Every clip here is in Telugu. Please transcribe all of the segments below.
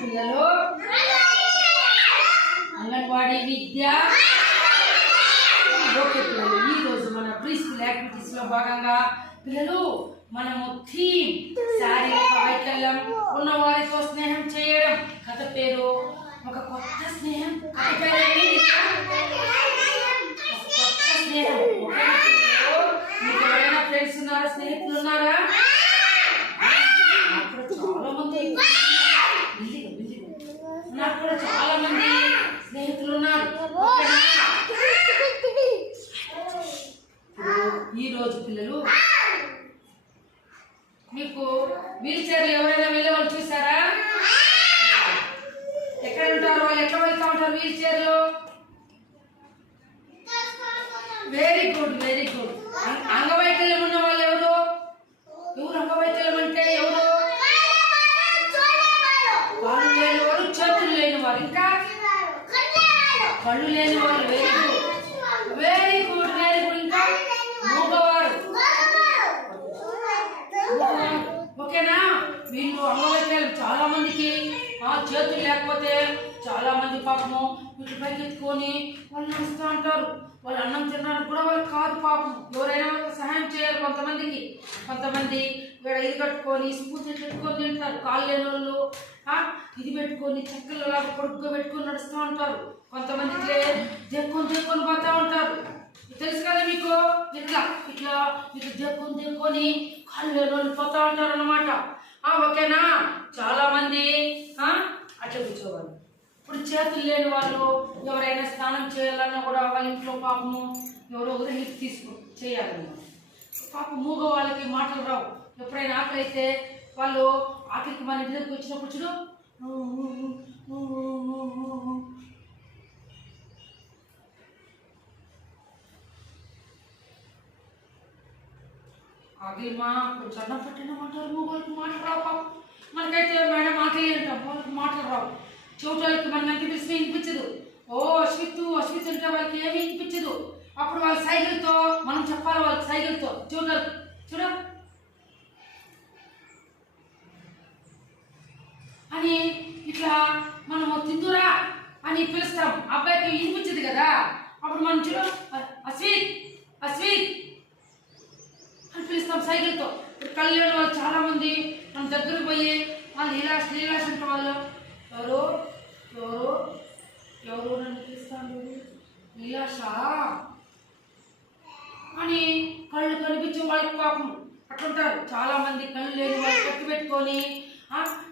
పిల్లలు అంగన్వాడీ విద్య ఓకే పిల్లలు ఈరోజు మన ప్రీ స్కూల్ యాక్టివిటీస్ లో భాగంగా పిల్లలు మనము థీమ్ శారీరక వైకల్యం ఉన్నవారితో స్నేహం చేయడం కథ పేరు ఒక కొత్త స్నేహం కథ పేరు కొత్త స్నేహం. మీకు ఎవరైనా ఫ్రెండ్స్ ఉన్నారా, స్నేహితులు ఉన్నారా? నాకు కూడా చాలా మంది స్నేహితులు ఉన్నారు. ఈరోజు పిల్లలు మీకు వీల్ చైర్లు ఎవరైనా వెళ్ళే వాళ్ళు చూసారా? ఎక్కడ ఉంటారు వాళ్ళు? ఎట్లా వెళ్తా ఉంటారు వీల్ చైర్లో? Very good, very good. అంగవైకల్యం ఉన్న వాళ్ళు ఎవరు? అంగవైకల్యం అంటే ఎవరు? కాళ్ళు లేని వారు, చేతులు లేని వారు, ఇంకా కళ్ళు లేని వాళ్ళు. Very good, very good, very good. ఇంకా మూగవారు. ఓకేనా? వీళ్ళు అంగవైకల్యం చాలా మందికి చేతులు లేకపోతే చాలా మంది పాపము వీటి పైకి ఎత్తుకొని వాళ్ళు నడుస్తూ ఉంటారు. వాళ్ళు అన్నం తినడానికి కూడా వాళ్ళు కాదు పాపం. ఎవరైనా సహాయం చేయాలి. కొంతమంది ఇక్కడ ఇది కట్టుకొని స్పూన్ పెట్టుకొని తింటారు. కాళ్ళు లేని వాళ్ళు ఇది పెట్టుకొని చెక్కలు లాగా పొడుగ్గా పెట్టుకొని నడుస్తూ ఉంటారు. కొంతమంది ఇట్లే దెక్కొని పోతూ ఉంటారు. తెలుసు కదా మీకు? ఇట్లా ఇట్లా ఇట్లా దెక్కొని కాళ్ళు లేని వాళ్ళు పోతూ ఉంటారు అన్నమాట. ఓకేనా? చాలా మంది అట్లా కూర్చోవాలి. ఇప్పుడు చేతులు లేని వాళ్ళు ఎవరైనా స్నానం చేయాలన్నా కూడా వాళ్ళ ఇంట్లో పాపము ఎవరో ఒకరు హెల్ప్ చేయాలన్నమాట. పాపం మూగ వాళ్ళకి మాటలు రావు. ఎప్పుడైనా ఆకలి అయితే వాళ్ళు ఆకలికి మన ఇంటి దగ్గరికి వచ్చినప్పుడు చూడు ఆకలి మా కొంచెం అన్నం పెట్టినమంటారు. మూగోళ్ళకి మాటలు రావు పాపం. మనకైతే మేడం ఆకలి అంటాం, వాళ్ళకి మాటలు రావు. చూడటానికి మన మనకి పిలిచి వినిపించదు. అశ్విత్ అంటే వాళ్ళకి ఏమి వినిపించదు. అప్పుడు వాళ్ళ సైకిల్తో మనం చెప్పాలి. వాళ్ళకి సైకిల్తో చూడ అని ఇట్లా మనము తిందురా అని పిలుస్తాం. అబ్బాయికి వినిపించదు కదా. అప్పుడు మనం చూడ అశ్విత్ అని పిలుస్తాం సైకిల్తో. కళ్ళు లేని వాళ్ళు చాలా మంది మన దగ్గరకు పోయి వాళ్ళు లీలాష్ అంటే వాళ్ళు ఎవరు నన్ను పిలుస్తాను లీలాషా అని కళ్ళు కనిపించే వాళ్ళకి పాపం అట్లుంటారు. చాలా మంది కళ్ళు లేని వాళ్ళు కట్టి పెట్టుకొని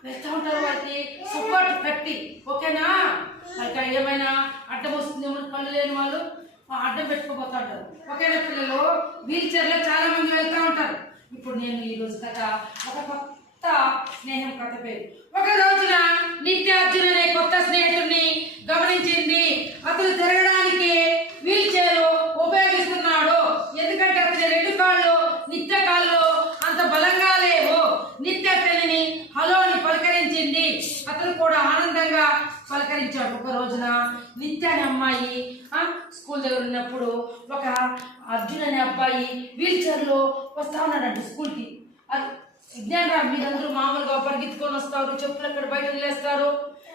వెళ్తూ ఉంటారు. వాళ్ళకి సపోర్ట్ కట్టి. ఓకేనా? వాళ్ళకి ఏమైనా అడ్డం వస్తుందేమో కళ్ళు లేని వాళ్ళు అడ్డం పెట్టుకోపోతూ ఉంటారు. ఓకేనా పిల్లలు? వీల్ చైర్లో చాలా మంది వెళ్తూ ఉంటారు. ఇప్పుడు నేను ఈరోజు కథ ఒక కొత్త స్నేహం కథ పేరు. ఒక రోజున నిత్యార్జున అనే కొత్త స్నేహితుడిని గమనించింది. అతను తిరగడానికి వీల్ చైర్ ఉపయోగిస్తున్నాడు. ఎందుకంటే అతని రెండు కాళ్ళు నిత్య కాళ్ళు అంత బలంగా లేవు. నిత్య అతనిని హలో అని పలకరించింది. అతను కూడా ఆనందంగా పలకరించాడు. ఒక రోజున నిత్య అనే అమ్మాయి స్కూల్ దగ్గర ఉన్నప్పుడు ఒక అర్జున్ అనే అబ్బాయి వీల్ చైర్లో వస్తా ఉన్నాడంట స్కూల్కి. విజ్ఞానరావు మీరందరూ మామూలుగా పరిగెత్తుకొని వస్తారు, చెప్పులు అక్కడ బయట వదిలేస్తారు,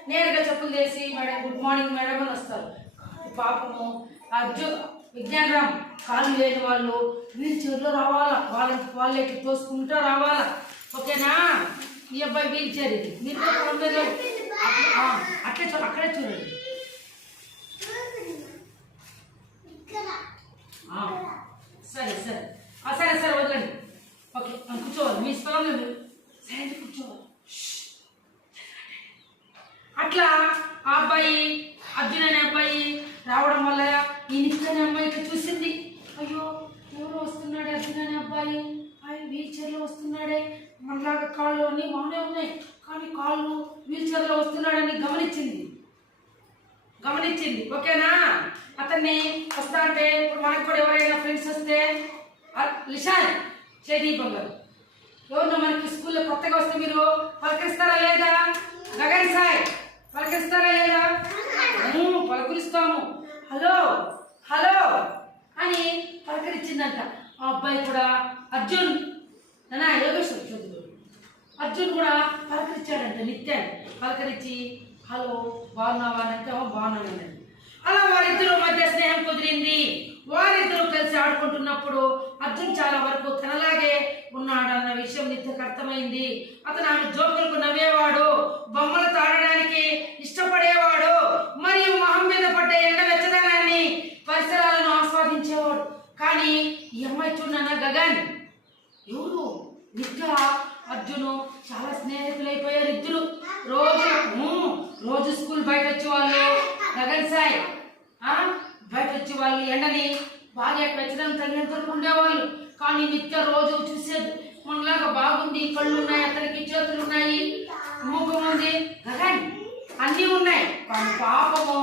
నేరుగా చెప్పులు చేసి మేడం గుడ్ మార్నింగ్ మేడం అని వస్తారు. పాపము విజ్ఞానరావు కాళ్ళు లేని వాళ్ళు వీల్ చైర్లో రావాలా. వాళ్ళకి తోసుకుంటూ రావాలా. ఓకేనా? ఈ అబ్బాయి వీల్ చైర్ ఇది. మీరు అక్కడే చూడండి. సరే వదలండి. ఓకే కూర్చోవాలి. మీ స్థలంలో సరే కూర్చోవాలి. అట్లా ఆ అబ్బాయి అర్జున్ అనే అబ్బాయి రావడం వల్ల ఈ నిత్య అనే అమ్మాయి ఇట్లా చూసింది. అయ్యో ఎవరో వస్తున్నాడే అర్జున్ అనే అబ్బాయి వీల్ చైర్లో వస్తున్నాడే. మనలాగా కాళ్ళు అన్నీ బాగానే ఉన్నాయి కానీ కాళ్ళు వీల్ చైర్లో వస్తున్నాడని గమనించింది. ఓకేనా? అతన్ని వస్తా అంటే ఇప్పుడు మనకు కూడా ఎవరైనా ఫ్రెండ్స్ వస్తే లిషాన్ చేతి బంగారు ఎవరినో మనకి స్కూల్లో కొత్తగా వస్తే మీరు పలకరిస్తారా లేదా? గగన్ సాయ్ పలకరిస్తారా లేదా? పలకరిస్తాము. హలో అని పలకరించిందంట. ఆ అబ్బాయి కూడా అర్జున్ నానా అర్జున్ కూడా పలకరించాడంట నిత్యాన్ని. పలకరించి హలో బాగున్నావా అని అంటే బాగున్నానండి. అలా వారిద్దరూ మధ్య స్నేహం కుదిరింది. వారిద్దరూ కలిసి ఆడుకుంటున్నప్పుడు అర్జున్ చాలా వరకు తనలాగే ఉన్నాడన్న విషయం నిత్యకు అర్థమైంది. అతను ఆమె జోకులకు నవ్వేవాడు, బొమ్మలతో ఆడడానికి ఇష్టపడేవాడు, మరియు మొహం మీద పడ్డ ఎండ వెచ్చదనాన్ని పరిసరాలను ఆస్వాదించేవాడు. కానీ ఈ అమ్మాయి చూడన్న గగన్ ఎవరు నిత్య అర్జును చాలా స్నేహితులైపోయారు ఇద్దరు. రోజు స్కూల్ బయట వచ్చే వాళ్ళు గగన్ సాయి బయట వచ్చే వాళ్ళు ఎండని బాగా వెచ్చడం తగినంతకు ఉండేవాళ్ళు. కానీ నిత్య రోజు చూసేది మనలాగా బాగుంది, కళ్ళు ఉన్నాయి, అతనికి చేతులు ఉన్నాయి, ముఖం ఉంది, గగన్ అన్నీ ఉన్నాయి. కానీ పాపము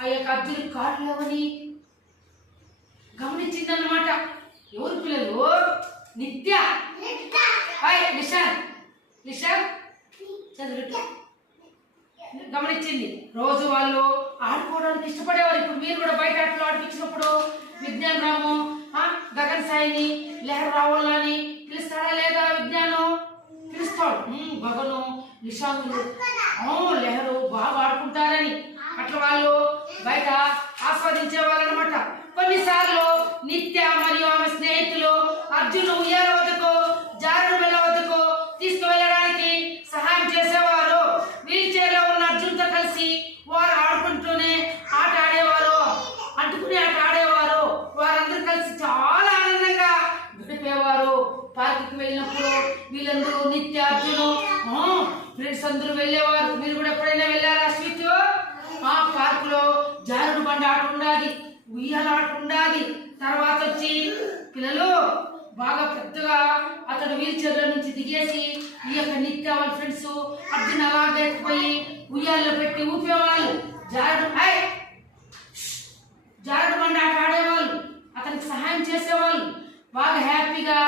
ఆ యొక్క అర్జును కాళ్ళు లేవని గమనించిందన్నమాట. ఎవరు పిల్లలు? నిత్య గమనించింది. రోజు వాళ్ళు ఆడుకోవడానికి ఇష్టపడేవారు. ఇప్పుడు మీరు కూడా బయట ఆటలు ఆడిపించినప్పుడు విజ్ఞాన్ రాము గగన్ సాయిని లెహర్ రావాలని పిలుస్తాడా లేదా? విజ్ఞానం పిలుస్తాడు. గగను నిషాంతులు లెహరు బాగా ఆడుకుంటారని అట్లా వాళ్ళు బయట ఆస్వాదించే వాళ్ళనమాట. కొన్నిసార్లు నిత్య మరియు ఆమె స్నేహితులు అర్జును ఉయ్యాల వద్దకు, జారుడు బల్ల వద్దకు తీసుకువెళ్ళడానికి సహాయం చేసేవారు. వీల్ చైర్ లో ఉన్న అర్జున్తో కలిసి వారు ఆడుకుంటూనే ఆట ఆడేవారు, అంటుకుని ఆట ఆడేవారు. వారందరూ కలిసి చాలా ఆనందంగా గడిపేవారు. పార్కుకి వెళ్ళినప్పుడు వీళ్ళందరూ నిత్య అర్జును ఫ్రెండ్స్ అందరూ వెళ్ళేవారు. మీరు కూడా ఎప్పుడైనా వెళ్ళారా? స్వీట్ పార్కులో జారుడు బండ ఆట ఉండాలి, ఉయ్యాల ఆట ఉండాలి. తర్వాత వచ్చి పిల్లలు బాగా పెద్దగా అతడు వీల్ చైర్ నుంచి దిగేసి ఈ యొక్క నిత్య వాళ్ళ ఫ్రెండ్స్ అర్జున్ అలా ఎత్తుపోయి ఉయ్యాల్లో పెట్టి ఊపేవాళ్ళు. జారుడు బండ ఆట ఆడేవాళ్ళు, అతనికి సహాయం చేసేవాళ్ళు. బాగా హ్యాపీగా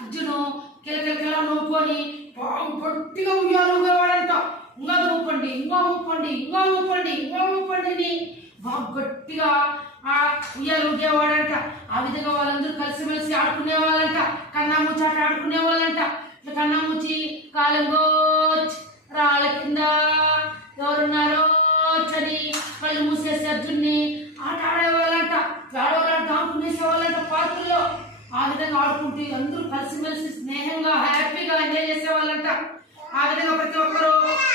అర్జును కిలకిలకిలా నవ్వుకొని బాగా గట్టిగా ఉయ్యాలు ఊగేవాడంట. ఇంకా ఊపండి, ఇంకా ఊపండి, ఇంకా ఊపండి, ఇంకా ఊపండి అని బాగా గట్టిగా ఆ ఉయ్యాలు ఊగేవాడంట. ఆ విధంగా వాళ్ళందరూ కలిసిమెలిసి ఆడుకునే వాళ్ళంట. కన్నాముచ్చాట ఆడుకునే వాళ్ళంట. ఇట్లా కన్నాముచ్చి కాలంగోచ్ రాళ్ళ కింద ఎవరున్నారో చని కళ్ళు మూసేసి అర్జున్ని ఆట ఆడేవాళ్ళంట. ఆడవాళ్ళంట ఆడుకునేసేవాళ్ళంట పార్కుల్లో. ఆ విధంగా ఆడుకుంటూ అందరూ కలిసిమెలిసి స్నేహంగా హ్యాపీగా ఎంజాయ్ చేసేవాళ్ళంట. ఆ విధంగా ప్రతి ఒక్కరూ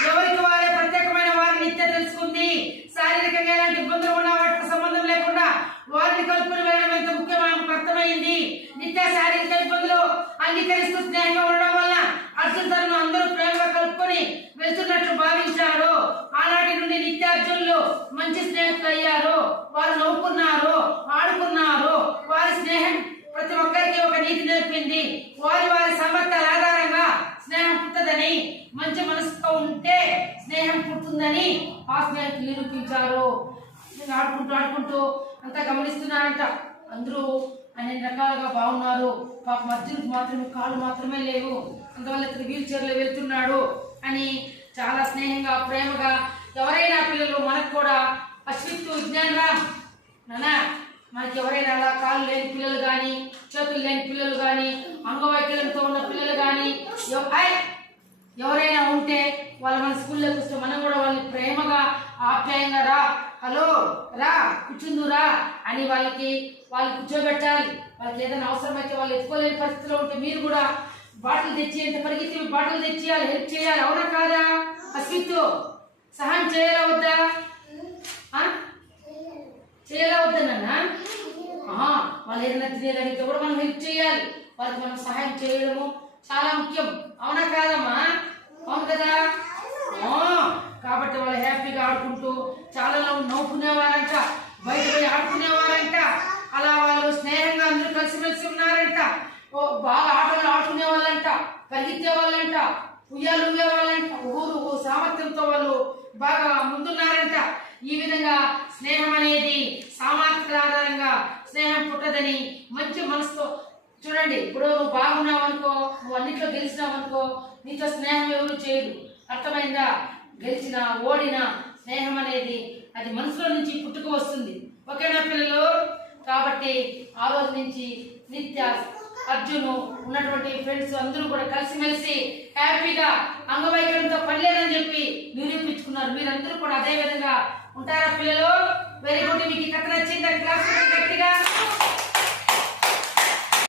ఎవరికి వారే ప్రత్యేకమైన వారిని నిత్య తెలుసుకుంది. శారీరకంగా ఎలాంటి ఇబ్బందులు ఉన్న వాటికి సంబంధం లేకుండా వారిని కలుపుకుని వెళ్ళడం ఎంత ముఖ్యమో అర్థమైంది. నిత్య శారీరక ఇబ్బందులు అంగీకరిస్తూ స్నేహంగా ఉండడం వల్ల అర్జున్ తనను అందరూ ప్రేమగా కలుపుకొని వెళ్తున్నట్లు భావించారు. ఆనాటి నుండి నిత్య అర్జునులు మంచి స్నేహితులు అయ్యారు. వారు నవ్వుకున్నారు, ఆడుకున్నారు. వారి స్నేహం ప్రతి ఒక్కరికి ఒక నీతి నేర్పింది. వారి వారి సామర్థ్యాల ఆధారంగా స్నేహం పుట్టదని, మంచి మనసుతో ఉంటే స్నేహం పుట్టుందని ఆ స్నేహితులు నిరూపించారు. ఆడుకుంటూ ఆడుకుంటూ అంతా గమనిస్తున్నారంట. అందరూ అన్ని రకాలుగా బాగున్నారు. పాపం అర్జున్కి మాత్రమే కాళ్ళు మాత్రమే లేవు, అందువల్ల ఇతను వీల్ చైర్లో వెళ్తున్నాడు అని చాలా స్నేహంగా ప్రేమగా ఎవరైనా పిల్లలు మనకు కూడా అశ్విత్ విజ్ఞాన్ రామ్ నానా మనకి ఎవరైనా అలా కాళ్ళు లేని పిల్లలు కానీ, చేతులు లేని పిల్లలు కానీ, అంగవైకల్యంతో ఉన్న పిల్లలు కానీ ఎవరైనా ఉంటే వాళ్ళు మన స్కూల్లోకి వస్తే మనం కూడా వాళ్ళని ప్రేమగా ఆప్యాయంగా రా, హలో రా, కూర్చుందురా అని వాళ్ళు కూర్చోబెట్టాలి. వాళ్ళకి ఏదైనా అవసరమైతే వాళ్ళు ఎత్తుకోలేని పరిస్థితిలో ఉంటే మీరు కూడా బాటిల్ తెచ్చి ఎంత పరిగెత్తి బాటిల్ తెచ్చియాలి, హెల్ప్ చేయాలి. అవునా కాదా? అశ్విత్ సహాయం చేయాలా వద్దా? చేయాలా వద్దనన్నా? వాళ్ళు ఏదైనా తినేదానితో కూడా మనం హెల్ప్ చేయాలి. వాళ్ళకి మనం సహాయం చేయడము చాలా ముఖ్యం. అవునా కాదమ్మా? అవును కదా. కాబట్టి వాళ్ళు హ్యాపీగా ఆడుకుంటూ చాలా నవ్వుకునేవారంట, బయట పోయి ఆడుకునేవారంట. అలా వాళ్ళు స్నేహంగా అందరూ కలిసిమెలిసి ఉన్నారంట. బాగా ఆటలు ఆడుకునే వాళ్ళంట, పరిగెత్తే వాళ్ళంట, ఉయ్యాలు ఊగే వాళ్ళంట. ఊరు సామర్థ్యంతో వాళ్ళు బాగా ముందున్నారంట. ఈ విధంగా స్నేహం అనేది సామర్థ్యాల ఆధారంగా స్నేహం పుట్టదని మంచి మనసుతో చూడండి. ఇప్పుడు నువ్వు బాగున్నావు అనుకో, నువ్వు అన్నిట్లో గెలిచినావు అనుకో, నీతో స్నేహం ఎవరు చేయరు. అర్థమైందా? గెలిచినా ఓడినా స్నేహం అనేది అది మనసులో నుంచి పుట్టుకు వస్తుంది. ఓకేనా పిల్లలు? కాబట్టి ఆ రోజు నుంచి నిత్య అర్జును ఉన్నటువంటి ఫ్రెండ్స్ అందరూ కూడా కలిసిమెలిసి హ్యాపీగా అంగవైకల్యంతో పనిలేదని చెప్పి నిరూపించుకున్నారు. మీరందరూ కూడా అదే విధంగా ఉంటారా పిల్లలు? Very good. మీకు ఈ కథ నచ్చిందా?